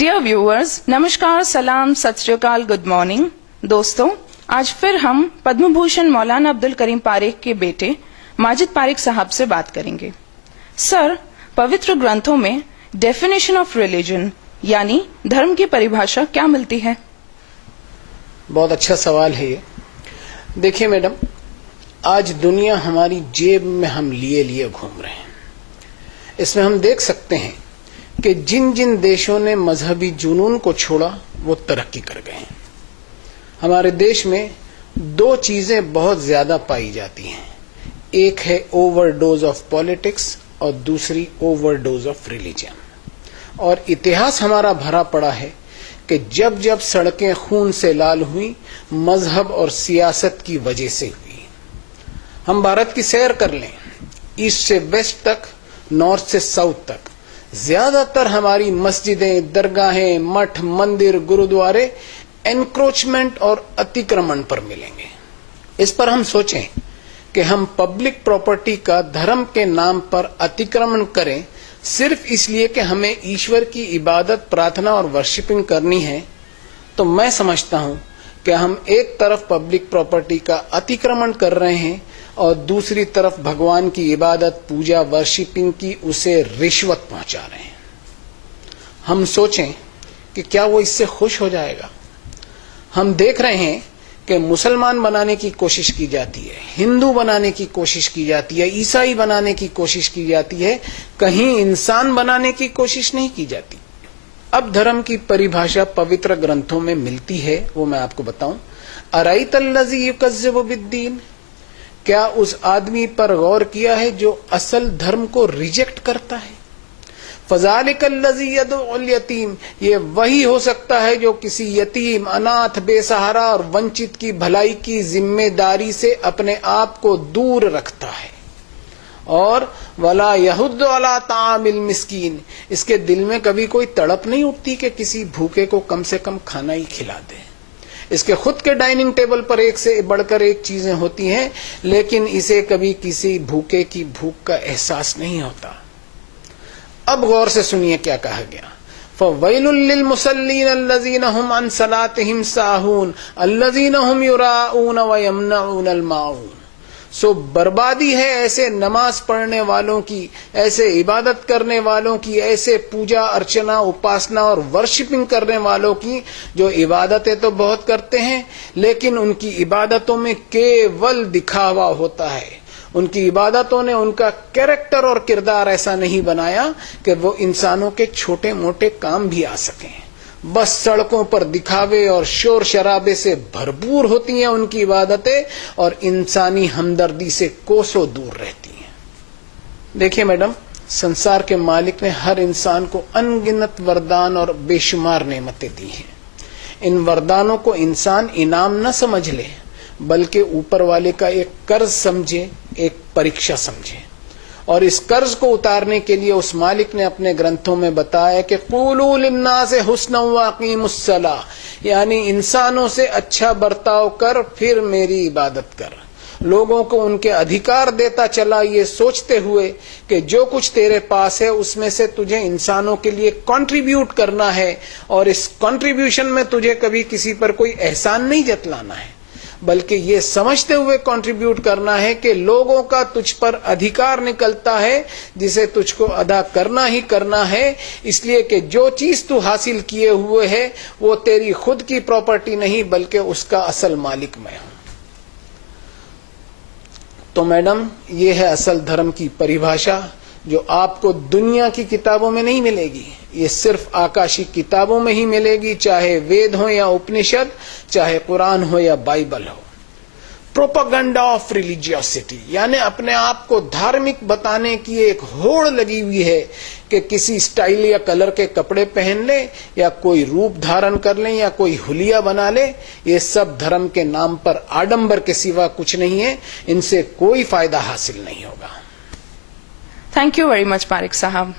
Dear viewers, नमस्कार, सलाम, सत श्री अकाल, गुड मॉर्निंग। दोस्तों, आज फिर हम पद्म भूषण मौलाना अब्दुल करीम पारेख के बेटे माजिद पारेख साहब से बात करेंगे। सर, पवित्र ग्रंथों में डेफिनेशन ऑफ रिलीजन यानी धर्म की परिभाषा क्या मिलती है? बहुत अच्छा सवाल है ये। देखिए मैडम, आज दुनिया हमारी जेब में हम लिए लिए घूम रहे हैं। इसमें हम देख सकते हैं कि जिन जिन देशों ने मजहबी जुनून को छोड़ा वो तरक्की कर गए हैं। हमारे देश में दो चीजें बहुत ज्यादा पाई जाती हैं, एक है ओवरडोज ऑफ पॉलिटिक्स और दूसरी ओवरडोज ऑफ रिलीजन। और इतिहास हमारा भरा पड़ा है कि जब जब सड़कें खून से लाल हुई, मजहब और सियासत की वजह से हुई। हम भारत की सैर कर लें, ईस्ट से वेस्ट तक, नॉर्थ से साउथ तक, ज्यादातर हमारी मस्जिदें, दरगाहें, मठ, मंदिर, गुरुद्वारे एनक्रोचमेंट और अतिक्रमण पर मिलेंगे। इस पर हम सोचें कि हम पब्लिक प्रॉपर्टी का धर्म के नाम पर अतिक्रमण करें सिर्फ इसलिए कि हमें ईश्वर की इबादत, प्रार्थना और वर्शिपिंग करनी है, तो मैं समझता हूं कि हम एक तरफ पब्लिक प्रॉपर्टी का अतिक्रमण कर रहे हैं और दूसरी तरफ भगवान की इबादत, पूजा, वर्शिपिंग की उसे रिश्वत पहुंचा रहे हैं। हम सोचें कि क्या वो इससे खुश हो जाएगा? हम देख रहे हैं कि मुसलमान बनाने की कोशिश की जाती है, हिंदू बनाने की कोशिश की जाती है, ईसाई बनाने की कोशिश की जाती है, कहीं इंसान बनाने की कोशिश नहीं की जाती। अब धर्म की परिभाषा पवित्र ग्रंथों में मिलती है, वो मैं आपको बताऊं। अराइतल्लज़ी युकज़्ज़िबु बिद्दीन, क्या उस आदमी पर गौर किया है जो असल धर्म को रिजेक्ट करता है? फज़ालिकल्लज़ी यदउल यतीम, ये वही हो सकता है जो किसी यतीम, अनाथ, बेसहारा और वंचित की भलाई की जिम्मेदारी से अपने आप को दूर रखता है। और वला यहुद्दु अला तामिल मिस्कीन, इसके दिल में कभी कोई तड़प नहीं उठती कि किसी भूखे को कम से कम खाना ही खिला दे। इसके खुद के डाइनिंग टेबल पर एक से बढ़कर एक चीजें होती हैं, लेकिन इसे कभी किसी भूखे की भूख का एहसास नहीं होता। अब गौर से सुनिए क्या कहा गया। फ़वैलुल लिल मुसल्लीन अल्लज़ीना हुम अन सलातिहिम साहून अल्लज़ीना हुम युराऊन व यमनऊनल माऊन। सो बर्बादी है ऐसे नमाज पढ़ने वालों की, ऐसे इबादत करने वालों की, ऐसे पूजा अर्चना, उपासना और वर्शिपिंग करने वालों की जो इबादतें तो बहुत करते हैं लेकिन उनकी इबादतों में केवल दिखावा होता है। उनकी इबादतों ने उनका कैरेक्टर और किरदार ऐसा नहीं बनाया कि वो इंसानों के छोटे मोटे काम भी आ सकें। बस सड़कों पर दिखावे और शोर शराबे से भरपूर होती हैं उनकी इबादतें और इंसानी हमदर्दी से कोसों दूर रहती हैं। देखिए मैडम, संसार के मालिक ने हर इंसान को अनगिनत वरदान और बेशुमार नेमतें दी हैं। इन वरदानों को इंसान इनाम न समझ ले, बल्कि ऊपर वाले का एक कर्ज समझे, एक परीक्षा समझे। और इस कर्ज को उतारने के लिए उस मालिक ने अपने ग्रंथों में बताया कि क़ूलू लिन्नास हुस्नन व अक़ीमुस्सलाह, यानी इंसानों से अच्छा बर्ताव कर फिर मेरी इबादत कर। लोगों को उनके अधिकार देता चला, ये सोचते हुए कि जो कुछ तेरे पास है उसमें से तुझे इंसानों के लिए कंट्रीब्यूट करना है और इस कंट्रीब्यूशन में तुझे कभी किसी पर कोई एहसान नहीं जतलाना है, बल्कि ये समझते हुए कंट्रीब्यूट करना है कि लोगों का तुझ पर अधिकार निकलता है जिसे तुझको अदा करना ही करना है, इसलिए कि जो चीज तू हासिल किए हुए है वो तेरी खुद की प्रॉपर्टी नहीं बल्कि उसका असल मालिक मैं हूं। तो मैडम, ये है असल धर्म की परिभाषा जो आपको दुनिया की किताबों में नहीं मिलेगी, ये सिर्फ आकाशी किताबों में ही मिलेगी, चाहे वेद हो या उपनिषद, चाहे कुरान हो या बाइबल हो। प्रोपेगेंडा ऑफ रिलीजियोसिटी, यानी अपने आप को धार्मिक बताने की एक होड़ लगी हुई है कि किसी स्टाइल या कलर के कपड़े पहन ले या कोई रूप धारण कर ले या कोई हुलिया बना ले। ये सब धर्म के नाम पर आडंबर के सिवा कुछ नहीं है, इनसे कोई फायदा हासिल नहीं होगा। Thank you very much Parekh साहब।